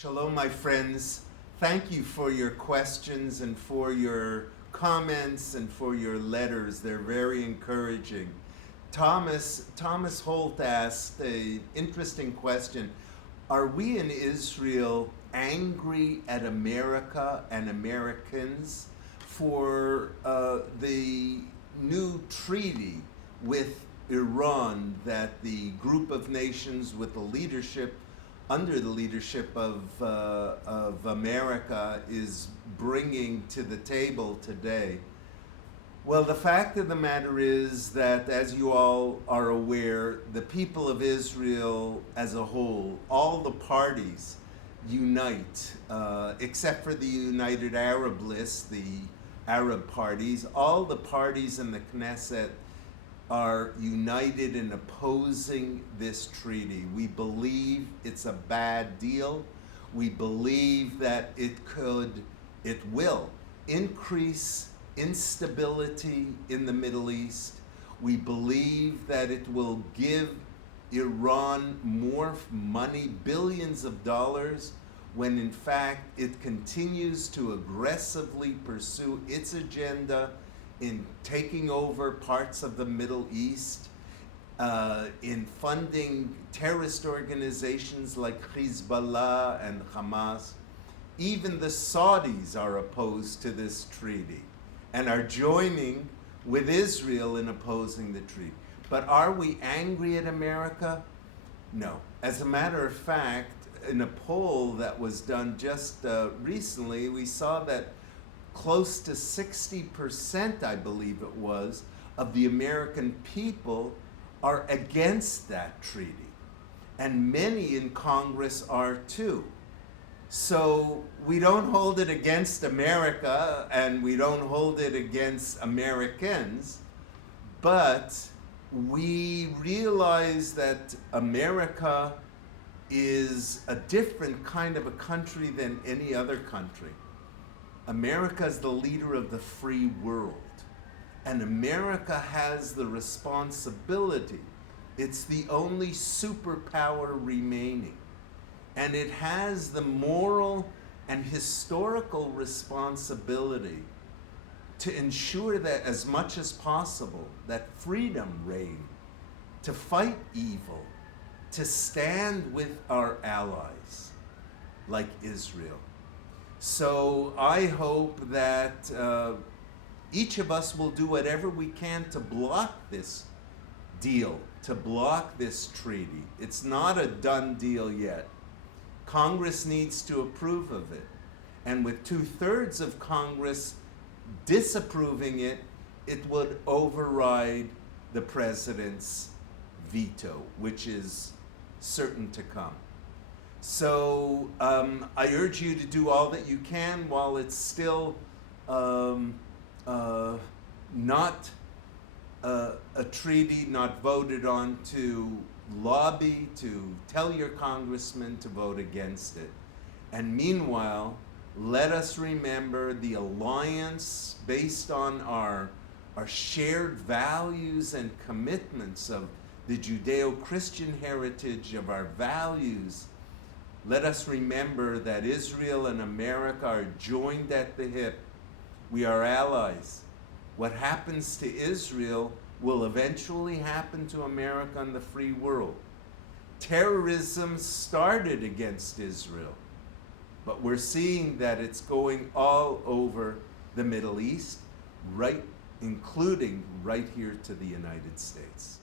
Shalom, my friends. Thank you for your questions and for your comments and for your letters. They're very encouraging. Thomas Holt asked an interesting question. Are we in Israel angry at America and Americans for the new treaty with Iran that the group of nations with the leadership under the leadership of America is bringing to the table today? Well, the fact of the matter is that, as you all are aware, the people of Israel as a whole, all the parties unite, except for the United Arab List, the Arab parties. All the parties in the Knesset are united in opposing this treaty. We believe it's a bad deal. We believe that it will increase instability in the Middle East. We believe that it will give Iran more money, billions of dollars, when in fact it continues to aggressively pursue its agenda in taking over parts of the Middle East, in funding terrorist organizations like Hezbollah and Hamas. Even the Saudis are opposed to this treaty and are joining with Israel in opposing the treaty. But are we angry at America? No. As a matter of fact, in a poll that was done just recently, we saw that close to 60%, I believe it was, of the American people are against that treaty. And many in Congress are too. So we don't hold it against America and we don't hold it against Americans, but we realize that America is a different kind of a country than any other country. America is the leader of the free world, and America has the responsibility. It's the only superpower remaining, and it has the moral and historical responsibility to ensure that as much as possible that freedom reign, to fight evil, to stand with our allies like Israel. So I hope that each of us will do whatever we can to block this deal, to block this treaty. It's not a done deal yet. Congress needs to approve of it. And with 2/3 of Congress disapproving it, it would override the president's veto, which is certain to come. So I urge you to do all that you can while it's still not a treaty, not voted on, to lobby, to tell your congressman to vote against it. And meanwhile, let us remember the alliance based on our shared values and commitments of the Judeo-Christian heritage of our values. Let us remember that Israel and America are joined at the hip. We are allies. What happens to Israel will eventually happen to America and the free world. Terrorism started against Israel, but we're seeing that it's going all over the Middle East, including right here to the United States.